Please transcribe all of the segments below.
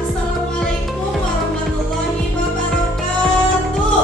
Assalamualaikum warahmatullahi wabarakatuh.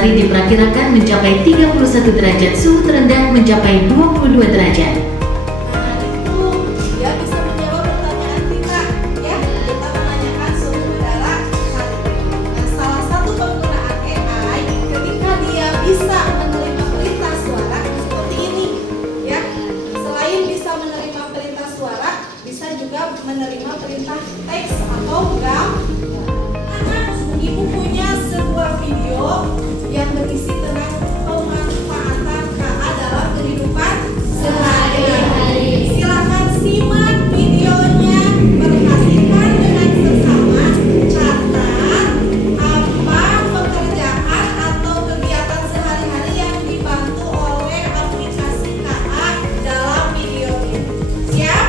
Sari diperkirakan mencapai 31 derajat, suhu terendah mencapai 22 derajat. Dia bisa menjawab pertanyaan kita, ya. Kita menanyakan suhu udara hari ini. Nah, salah satu penggunaan AI ketika dia bisa menerima perintah suara seperti ini, ya. Selain bisa menerima perintah suara, bisa juga menerima perintah teks atau gambar. Ibu punya sebuah video yang berisi tentang pemanfaatan KA dalam kehidupan sehari-hari. Silakan simak videonya, perhatikan dengan seksama, catat apa pekerjaan atau kegiatan sehari-hari yang dibantu oleh aplikasi KA dalam video ini. Siap?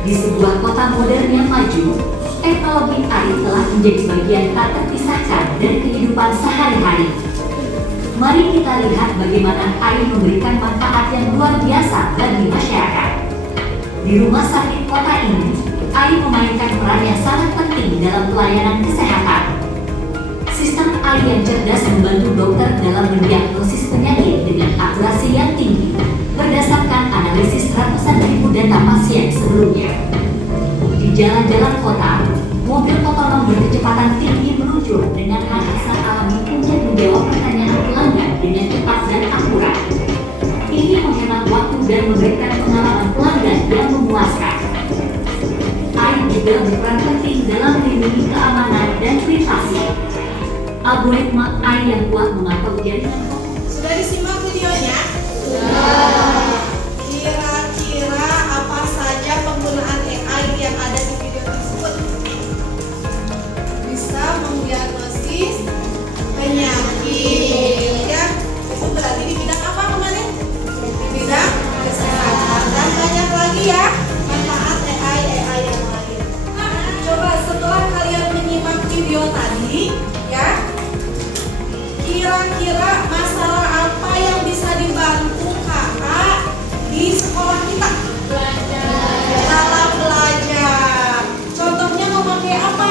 Di sebuah kota modern yang maju, teknologi AI telah menjadi bagian tak terpisahkan dari kehidupan sehari-hari. Mari kita lihat bagaimana AI memberikan manfaat yang luar biasa bagi masyarakat. Di rumah sakit kota ini, AI memainkan peran yang sangat penting dalam pelayanan kesehatan. Sistem AI yang cerdas membantu dokter dalam mendiagnosis penyakit dengan akurasi yang tinggi, berdasarkan analisis ratusan ribu data pasien sebelumnya. Di jalan-jalan kota, mobil otonom berkecepatan tinggi meluncur dengan hasil alami untuk menjawab pertanyaan pelanggan dengan cepat dan akurat. Ini menghemat waktu dan memberikan pengalaman pelanggan yang memuaskan. AI juga berperan penting dalam melindungi keamanan dan privasi. Algoritma AI yang kuat memantau jaringan. Sudah disimak videonya? Kira-kira apa saja penggunaan AI yang ada di video tersebut? Bisa mendiagnosis penyakit, ya. Itu berarti di bidang apa kemarin? Di bidang kesehatan. Dan banyak lagi ya manfaat AI yang lain. Nah, coba setelah kalian menyimak video tadi, ya, kira-kira masalah apa yang bisa dibantu kakak di sekolah kita? Dalam belajar. Contohnya memakai apa?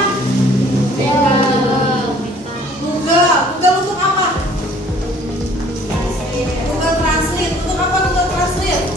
Google untuk apa? Google Translate. Untuk apa Google Translate?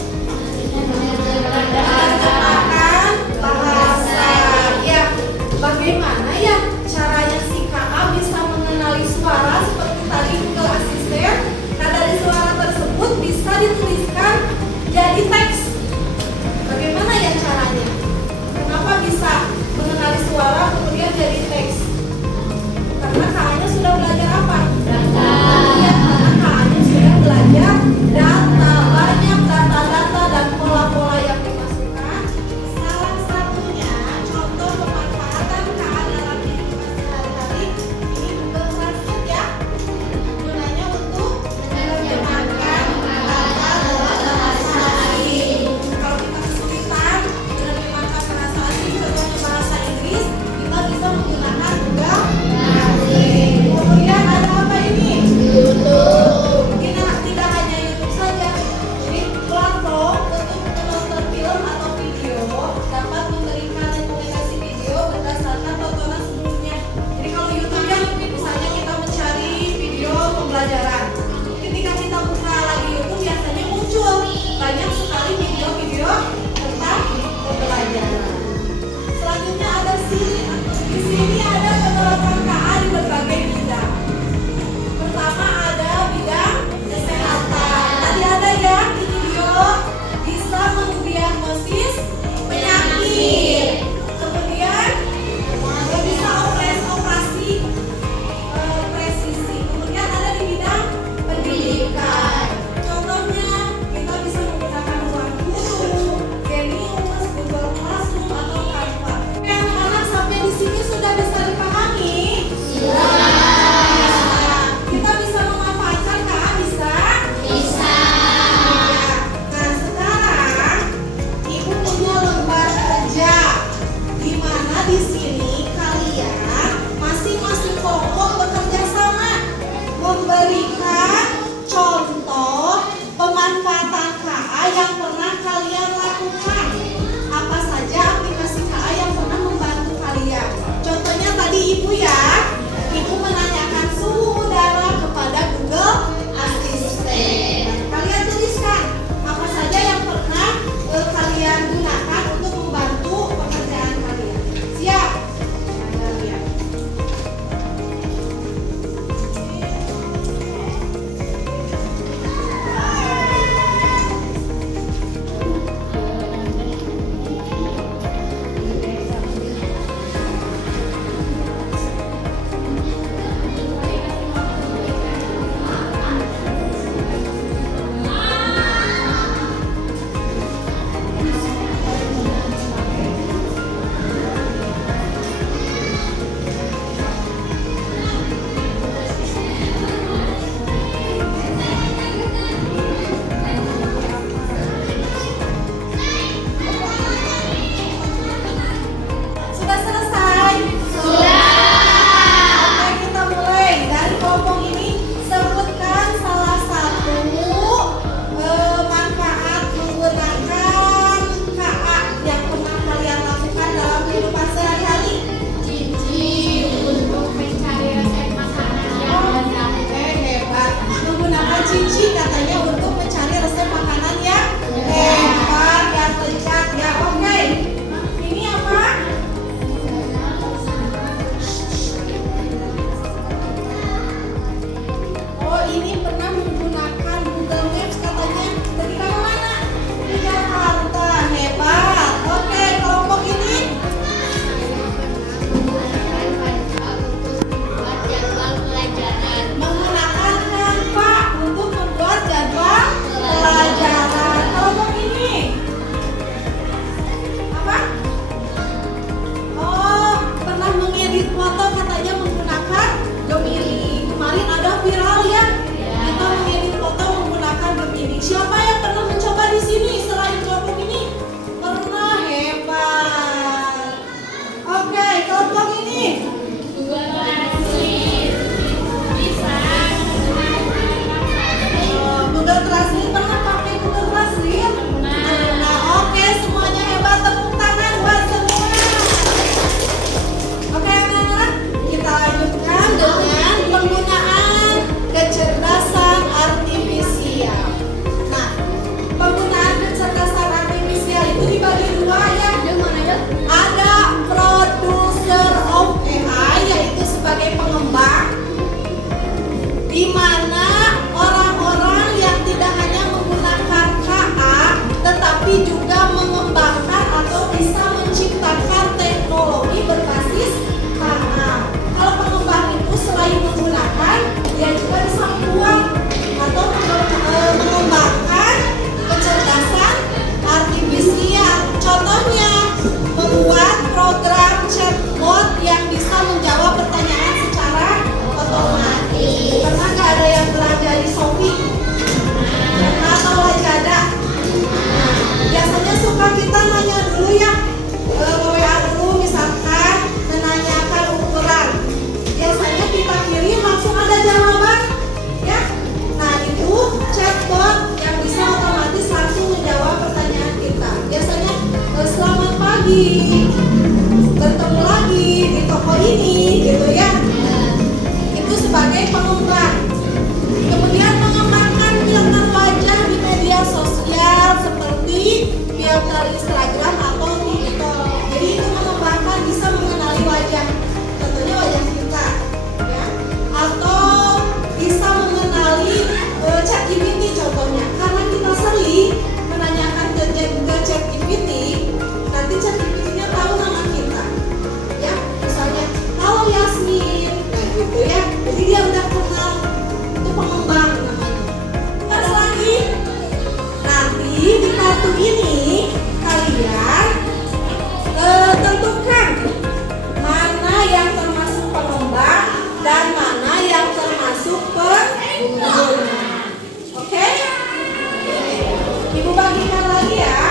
bagikan lagi ya.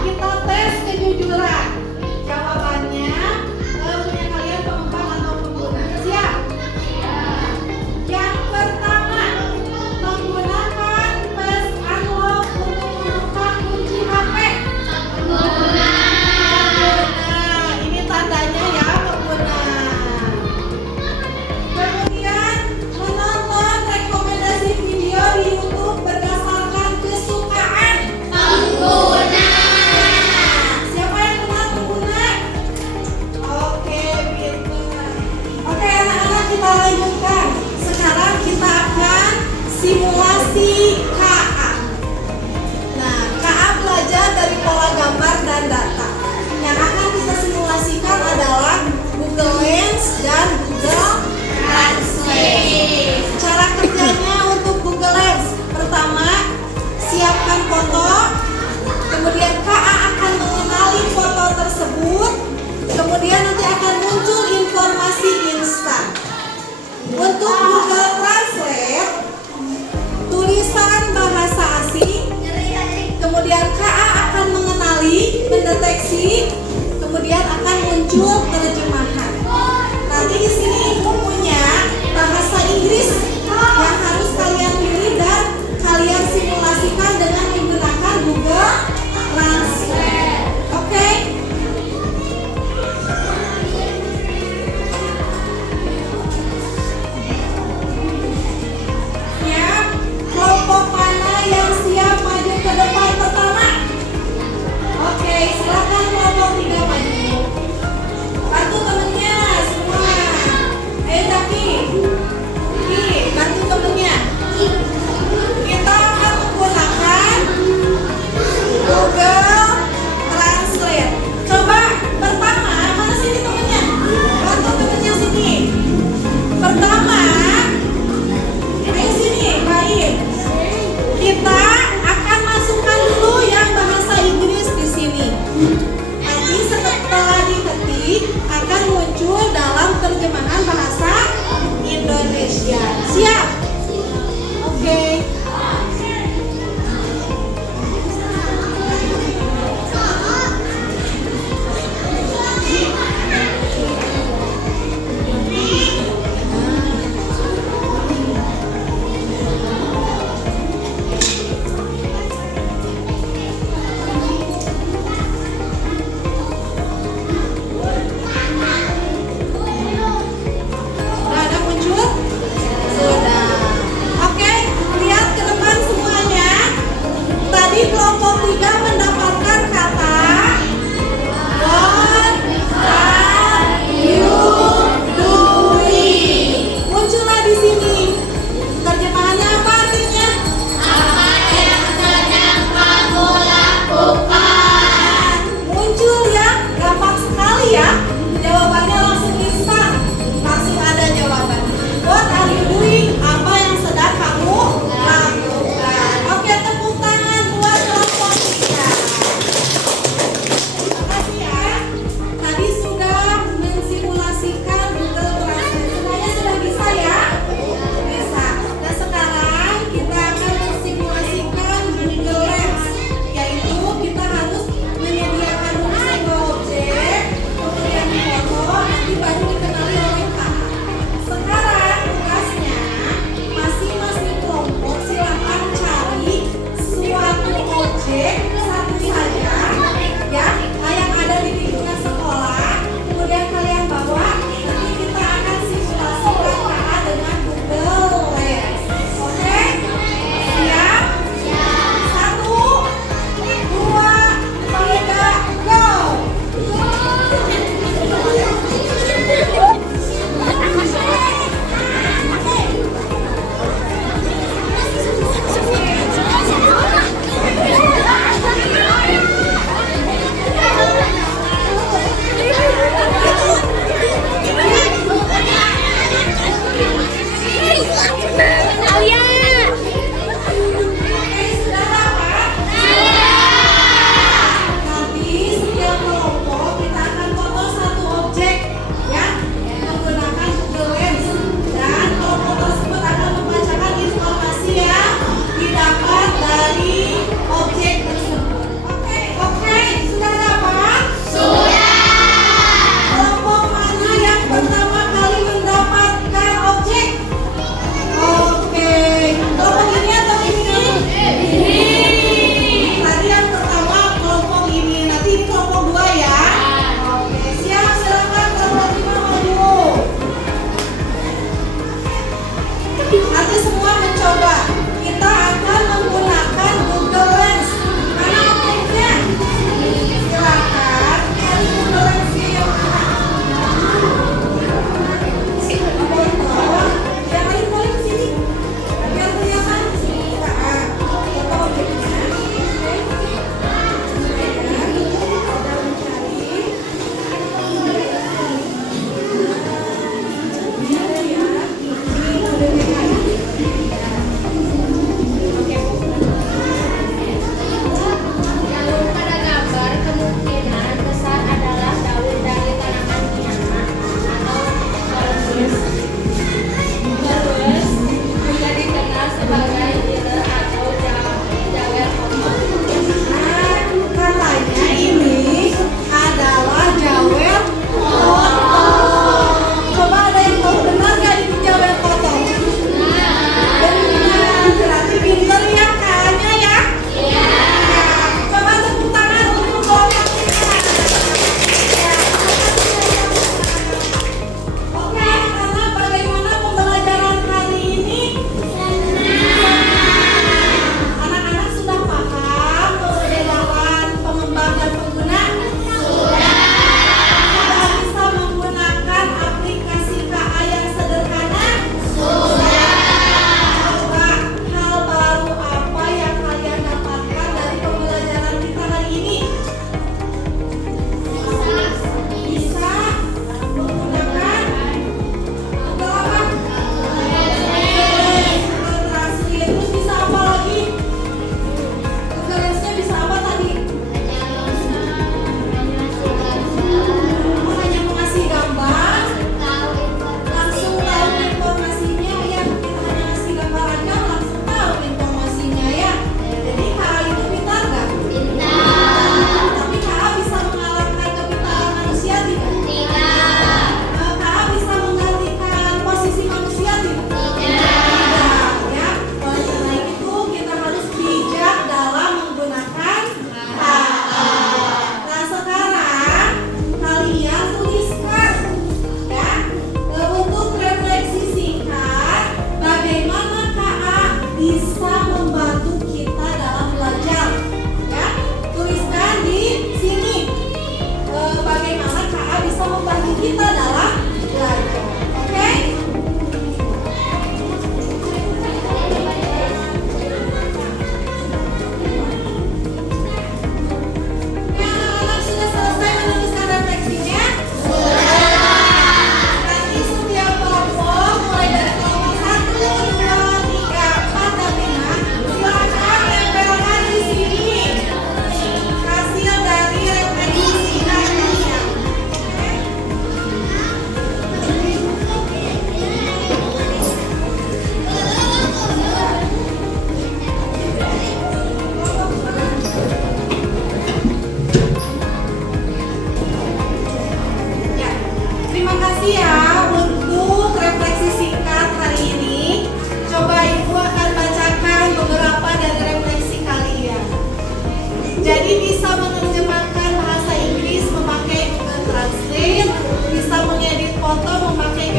Kita tes kejujuran. Jawabannya punya kalian pengembang atau pengguna. Siap? Yang pertama, menggunakan fast unlock untuk membuka kunci HP. Pengguna. Ini tandanya ya pengguna. Kemudian menonton rekomendasi video di YouTube berdasarkan kesukaan. Pengguna. Siapa yang kenal pengguna? Oke, pintar. Oke, anak-anak, kita lanjutkan. Sekarang kita akan simulasi KA. Nah, KA belajar dari pola gambar dan data. Yang akan kita simulasikan adalah Google Lens dan Google Translate. Cara kerjanya untuk Google Lens. Pertama, siapkan foto. Kemudian KA akan mengenali foto tersebut. Kemudian nanti akan muncul informasi instan.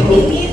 ini